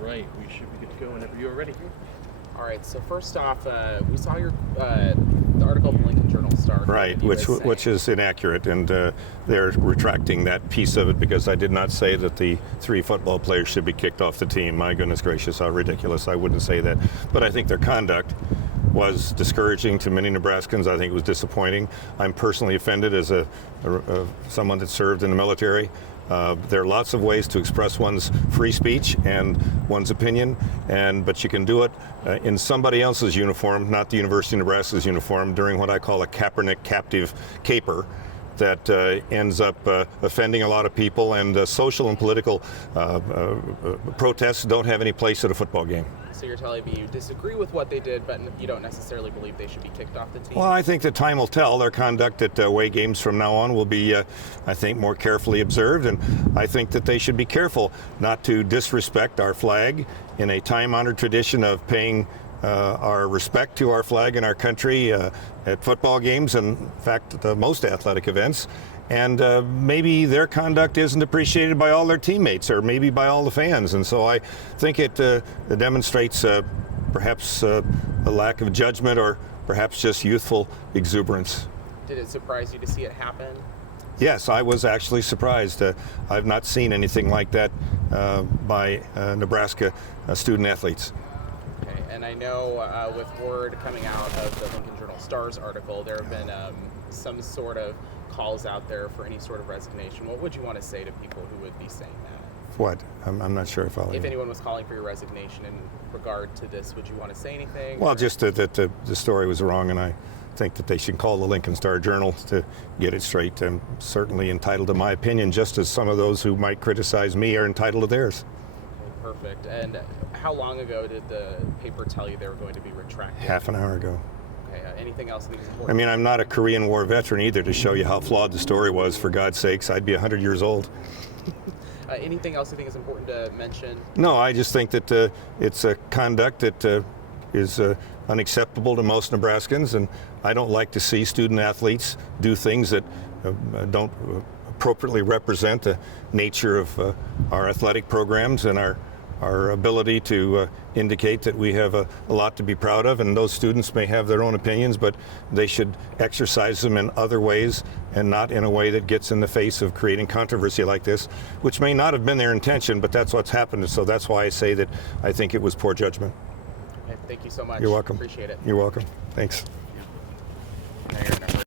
right. We should be good to go whenever you are ready. All right. So first off, we saw your the article from Lincoln Journal-Star. Right, which is inaccurate, and they're retracting that piece of it because I did not say that the 3 football players should be kicked off the team. My goodness gracious, how ridiculous. I wouldn't say that. But I think their conduct was discouraging to many Nebraskans. I think it was disappointing. I'm personally offended as someone that served in the military. There are lots of ways to express one's free speech and one's opinion, but you can do it in somebody else's uniform, not the University of Nebraska's uniform, during what I call a Kaepernick captive caper that ends up offending a lot of people, and social and political protests don't have any place at a football game. So you're telling me you disagree with what they did, but you don't necessarily believe they should be kicked off the team? Well, I think that time will tell. Their conduct at away games from now on will be, I think, more carefully observed, and I think that they should be careful not to disrespect our flag in a time-honored tradition of paying our respect to our flag and our country at football games, and in fact, most athletic events. And maybe their conduct isn't appreciated by all their teammates, or maybe by all the fans. And so I think it demonstrates perhaps a lack of judgment, or perhaps just youthful exuberance. Did it surprise you to see it happen? Yes, I was actually surprised. I've not seen anything like that by Nebraska student athletes. Okay, and I know with word coming out of the Lincoln Journal-Star's article, there have been some sort of calls out there for any sort of resignation. What would you want to say to people who would be saying that? What? I'm not sure if I'll... If anyone was calling for your resignation in regard to this, would you want to say anything? Well, just that the story was wrong, and I think that they should call the Lincoln Star-Journal to get it straight. I'm certainly entitled to my opinion, just as some of those who might criticize me are entitled to theirs. Okay, perfect. And how long ago did the paper tell you they were going to be retracted? Half an hour ago. Okay, anything else you think is important? I mean, I'm not a Korean War veteran either to show you how flawed the story was, for God's sakes. I'd be 100 years old. Anything else you think is important to mention? No, I just think that it's a conduct that is unacceptable to most Nebraskans, and I don't like to see student athletes do things that don't appropriately represent the nature of our athletic programs and our ability to indicate that we have a lot to be proud of. And those students may have their own opinions, but they should exercise them in other ways and not in a way that gets in the face of creating controversy like this, which may not have been their intention, but that's what's happened. So that's why I say that I think it was poor judgment. Okay, thank you so much. You're welcome. Appreciate it. You're welcome. Thanks.